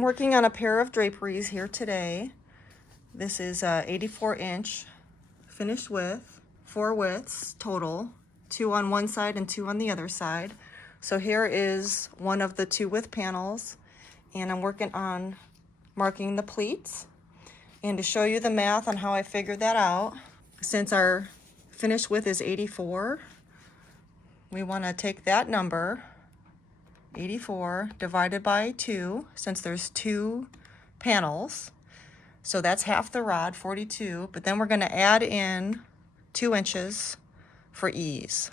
I'm working on a pair of draperies here today. This is a 84-inch finished width, 4 widths total, 2 on one side and 2 on the other side. So here is one of the 2 width panels, and I'm working on marking the pleats. And to show you the math on how I figured that out, since our finished width is 84, we want to take that number, 84, divided by 2, since there's 2 panels. So that's half the rod, 42, but then we're going to add in 2 inches for ease.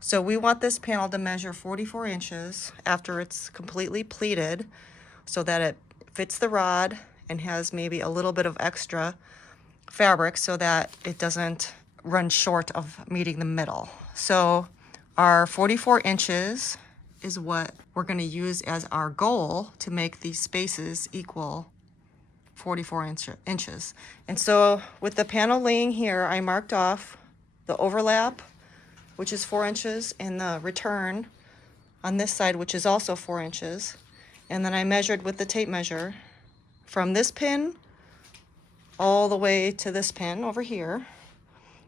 So we want this panel to measure 44 inches after it's completely pleated so that it fits the rod and has maybe a little bit of extra fabric so that it doesn't run short of meeting the middle. So our 44 inches is what we're going to use as our goal to make these spaces equal 44 inches. And so with the panel laying here, I marked off the overlap, which is 4 inches, and the return on this side, which is also 4 inches. And then I measured with the tape measure from this pin all the way to this pin over here.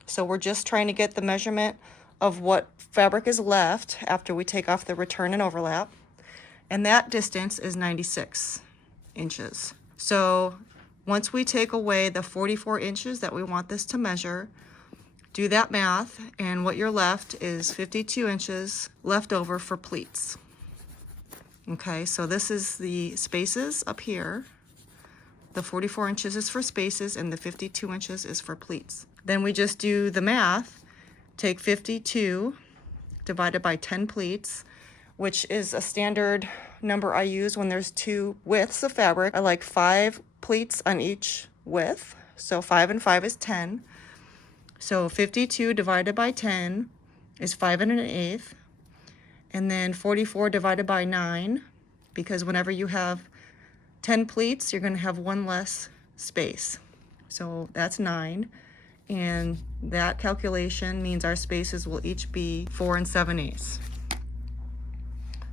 So we're just trying to get the measurement of what fabric is left after we take off the return and overlap. And that distance is 96 inches. So once we take away the 44 inches that we want this to measure, do that math, and what you're left is 52 inches left over for pleats. Okay, so this is the spaces up here. The 44 inches is for spaces and the 52 inches is for pleats. Then we just do the math. Take 52 divided by 10 pleats, which is a standard number I use when there's 2 widths of fabric. I like 5 pleats on each width. So 5 and 5 is 10. So 52 divided by 10 is 5 1/8. And then 44 divided by 9, because whenever you have 10 pleats, you're going to have 1 less space. So that's 9. And that calculation means our spaces will each be 4 7/8.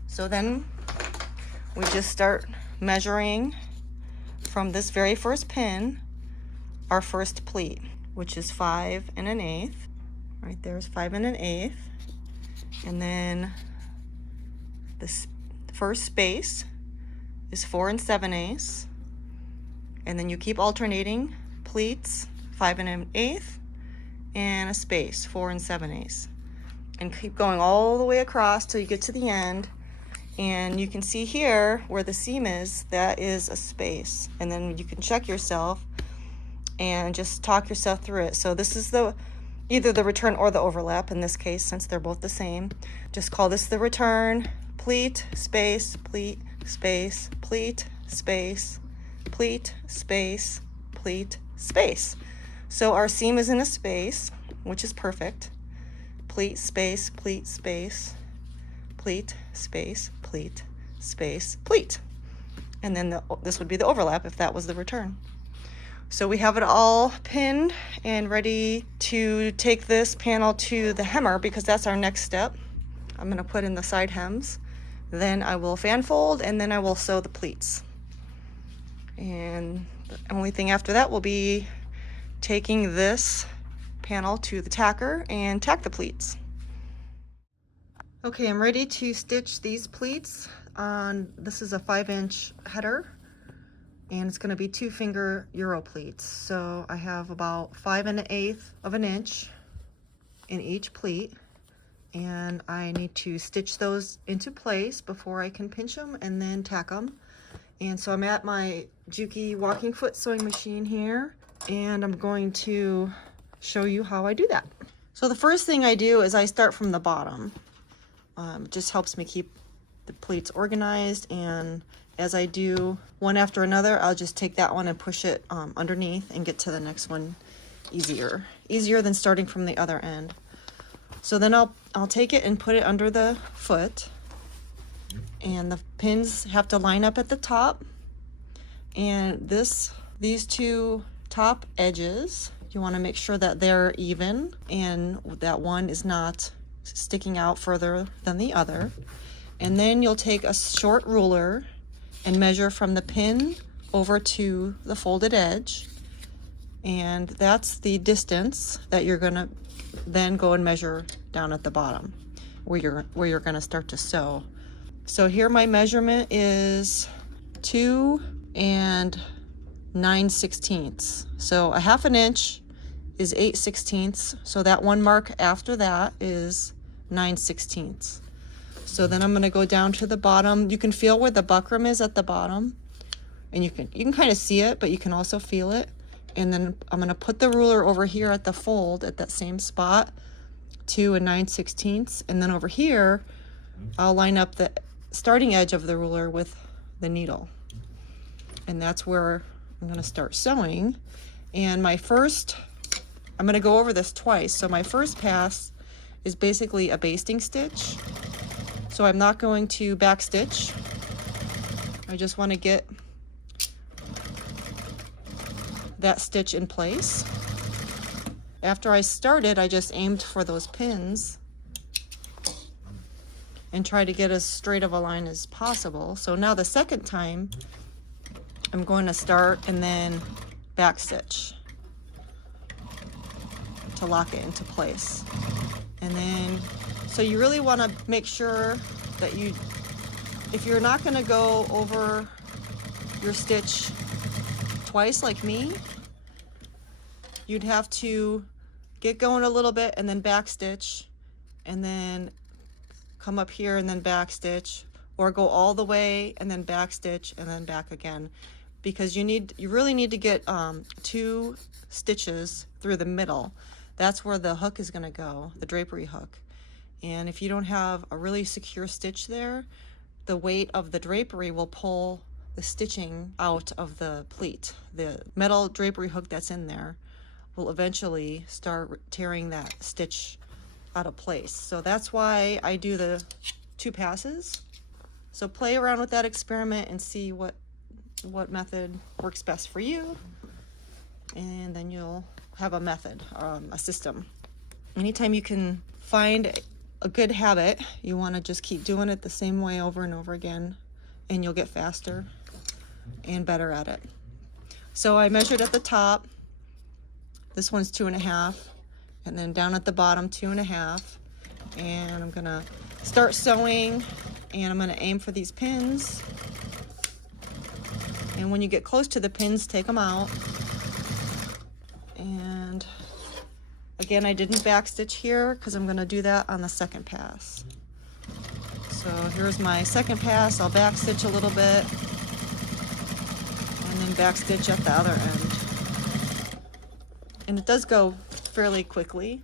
So then we just start measuring from this very first pin our first pleat, which is 5 1/8. Right there's 5 1/8. And then this first space is 4 7/8. And then you keep alternating pleats, 5 1/8, and a space, 4 7/8. And keep going all the way across till you get to the end. And you can see here where the seam is, that is a space. And then you can check yourself and just talk yourself through it. So this is either the return or the overlap in this case, since they're both the same. Just call this the return, pleat, space, pleat, space, pleat, space, pleat, space, pleat, space. So our seam is in a space, which is perfect. Pleat, space, pleat, space, pleat, space, pleat, space, pleat. And then this would be the overlap if that was the return. So we have it all pinned and ready to take this panel to the hemmer, because that's our next step. I'm going to put in the side hems. Then I will fan fold, and then I will sew the pleats. And the only thing after that will be taking this panel to the tacker and tack the pleats. Okay, I'm ready to stitch these pleats on. This is a 5-inch header, and it's going to be 2-finger Euro pleats. So I have about 5 1/8 of an inch in each pleat, and I need to stitch those into place before I can pinch them and then tack them. And so I'm at my Juki walking foot sewing machine here, and I'm going to show you how I do that. So the first thing I do is I start from the bottom. It just helps me keep the pleats organized, and as I do one after another, I'll just take that one and push it underneath and get to the next one easier than starting from the other end. So then I'll take it and put it under the foot, and the pins have to line up at the top, and these 2 top edges, you want to make sure that they're even and that one is not sticking out further than the other. And then you'll take a short ruler and measure from the pin over to the folded edge. And that's the distance that you're gonna then go and measure down at the bottom where you're gonna start to sew. So here my measurement is 2 and 9/16. So a 1/2 inch is 8/16. So that one mark after that is 9/16. So then I'm gonna go down to the bottom. You can feel where the buckram is at the bottom, and you can kind of see it, but you can also feel it. And then I'm gonna put the ruler over here at the fold at that same spot, 2 and 9/16. And then over here, I'll line up the starting edge of the ruler with the needle. And that's where I'm gonna start sewing. And I'm gonna go over this twice. So my first pass is basically a basting stitch. So I'm not going to back stitch. I just wanna get that stitch in place. After I started, I just aimed for those pins and try to get as straight of a line as possible. So now the second time, I'm going to start and then back stitch to lock it into place. And then, so you really want to make sure that if you're not going to go over your stitch twice like me, you'd have to get going a little bit and then back stitch, and then come up here and then back stitch, or go all the way and then back stitch and then back again, because you really need to get 2 stitches through the middle. That's where the hook is going to go, the drapery hook. And if you don't have a really secure stitch there, the weight of the drapery will pull the stitching out of the pleat. The metal drapery hook that's in there will eventually start tearing that stitch out of place. So that's why I do the 2 passes. So play around with that experiment and see what method works best for you, and then you'll have a method, a system. Anytime you can find a good habit, you want to just keep doing it the same way over and over again, and you'll get faster and better at it. So I measured at the top. This one's 2.5, and then down at the bottom 2.5, and I'm gonna start sewing, and I'm gonna aim for these pins. And when you get close to the pins, take them out. And again, I didn't backstitch here because I'm gonna do that on the second pass. So here's my second pass. I'll backstitch a little bit and then backstitch at the other end. And it does go fairly quickly.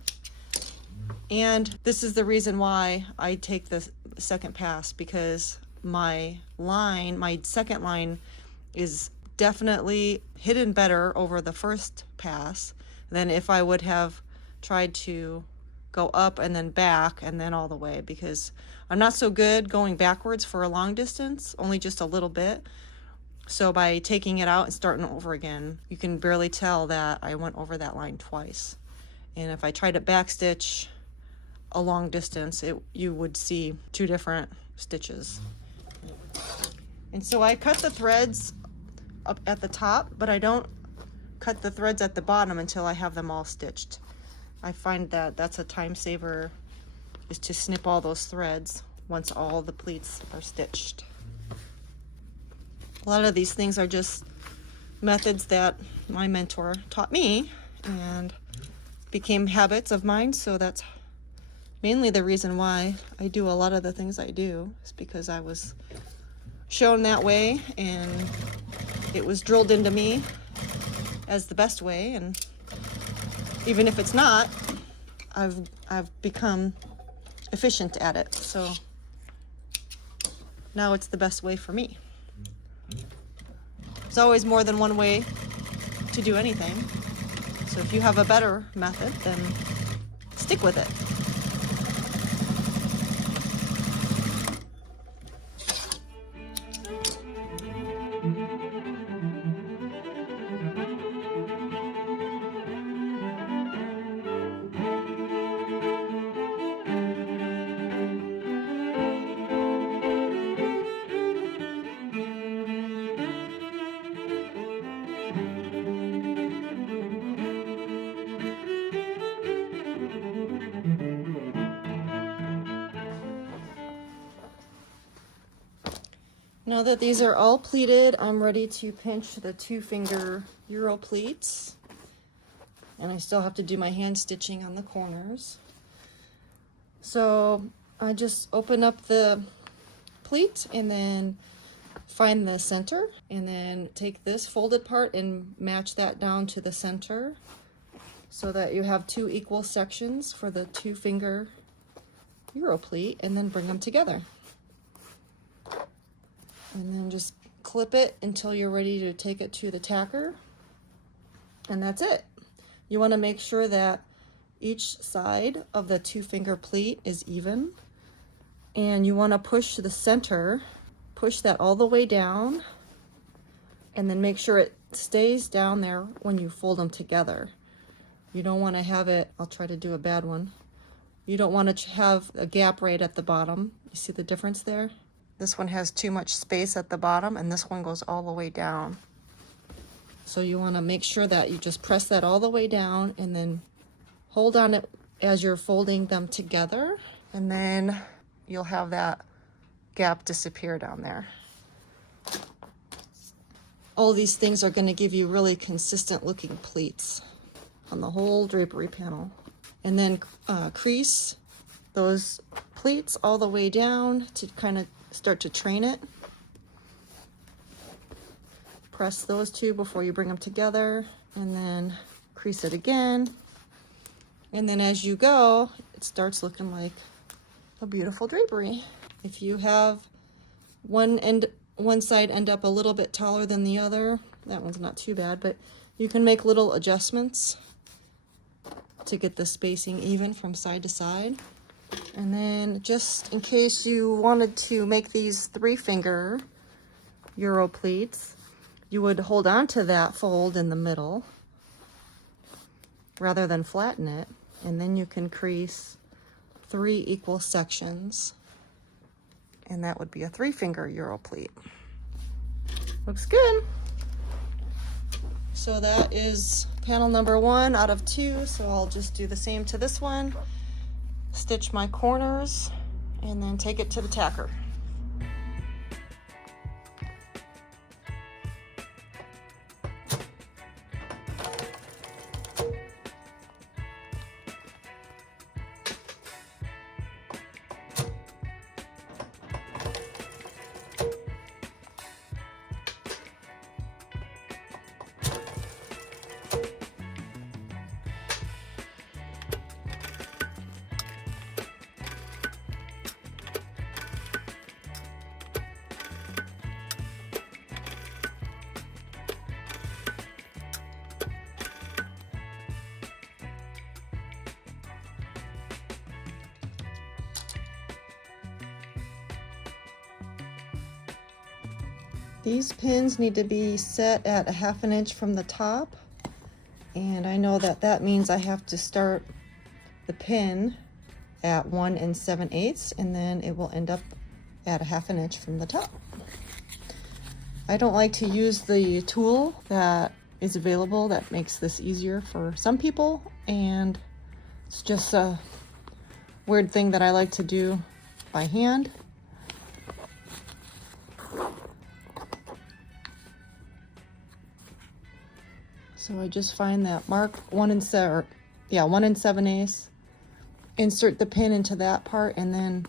And this is the reason why I take the second pass, because my second line is definitely hidden better over the first pass than if I would have tried to go up and then back and then all the way, because I'm not so good going backwards for a long distance, only just a little bit. So by taking it out and starting over again, you can barely tell that I went over that line twice. And if I tried to backstitch a long distance, you would see 2 different stitches. And so I cut the threads up at the top, but I don't cut the threads at the bottom until I have them all stitched. I find that that's a time saver, is to snip all those threads once all the pleats are stitched. A lot of these things are just methods that my mentor taught me and became habits of mine, so that's mainly the reason why I do a lot of the things I do, is because I was shown that way and it was drilled into me as the best way. And even if it's not, I've become efficient at it, so now it's the best way for me. There's always more than one way to do anything, so if you have a better method, then stick with it. Now that these are all pleated, I'm ready to pinch the 2-finger Euro pleats. And I still have to do my hand stitching on the corners. So I just open up the pleat and then find the center, and then take this folded part and match that down to the center so that you have 2 equal sections for the 2-finger Euro pleat, and then bring them together. And then just clip it until you're ready to take it to the tacker. And that's it. You want to make sure that each side of the 2-finger pleat is even. And you want to push to the center, push that all the way down, and then make sure it stays down there when you fold them together. You don't want to have it, I'll try to do a bad one. You don't want to have a gap right at the bottom. You see the difference there? This one has too much space at the bottom, and this one goes all the way down. So you want to make sure that you just press that all the way down and then hold on it as you're folding them together, and then you'll have that gap disappear down there. All these things are going to give you really consistent looking pleats on the whole drapery panel. And then crease those pleats all the way down to kind of start to train it. Press those 2 before you bring them together, and then crease it again. And then as you go, it starts looking like a beautiful drapery. If you have one side end up a little bit taller than the other, that one's not too bad, but you can make little adjustments to get the spacing even from side to side. And then just in case you wanted to make these 3-finger Euro pleats, you would hold on to that fold in the middle rather than flatten it, and then you can crease 3 equal sections, and that would be a 3-finger Euro pleat. Looks good. So that is panel number 1 out of 2, so I'll just do the same to this one, stitch my corners, and then take it to the tacker. These pins need to be set at 1/2 inch from the top, and I know that that means I have to start the pin at 1 7/8, and then it will end up at 1/2 inch from the top. I don't like to use the tool that is available that makes this easier for some people, and it's just a weird thing that I like to do by hand. So I just find that mark 1 7/8, insert the pin into that part, and then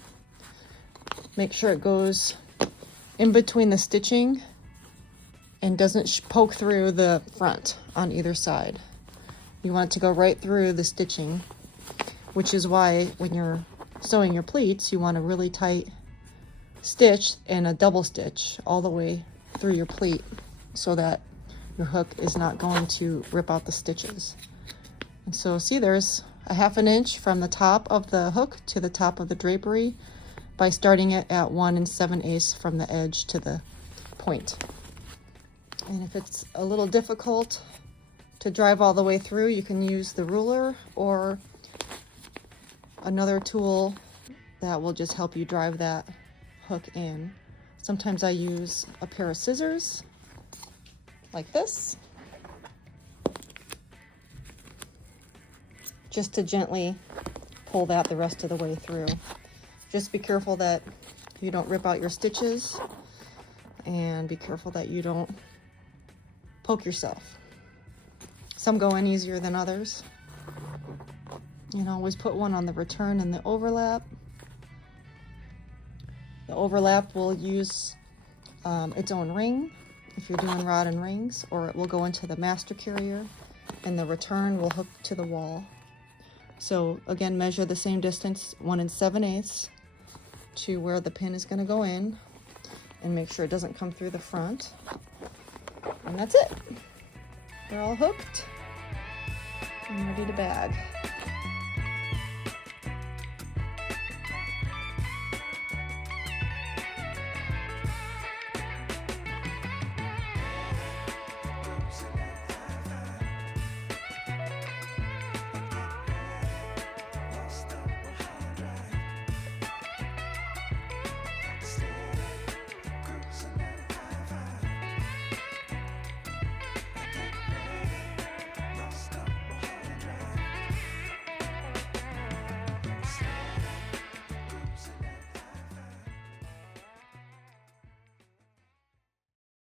make sure it goes in between the stitching and doesn't poke through the front on either side. You want it to go right through the stitching, which is why when you're sewing your pleats, you want a really tight stitch and a double stitch all the way through your pleat so that your hook is not going to rip out the stitches. And so see, there's 1/2 inch from the top of the hook to the top of the drapery by starting it at 1 7/8 from the edge to the point. And if it's a little difficult to drive all the way through, you can use the ruler or another tool that will just help you drive that hook in. Sometimes I use a pair of scissors like this, just to gently pull that the rest of the way through. Just be careful that you don't rip out your stitches. and be careful that you don't poke yourself. Some go in easier than others. You know, always put one on the return and the overlap. The overlap will use its own ring if you're doing rod and rings, or it will go into the master carrier, and the return will hook to the wall. So again, measure the same distance, 1 7/8, to where the pin is going to go in, and make sure it doesn't come through the front. And that's it. They're all hooked and ready to bag.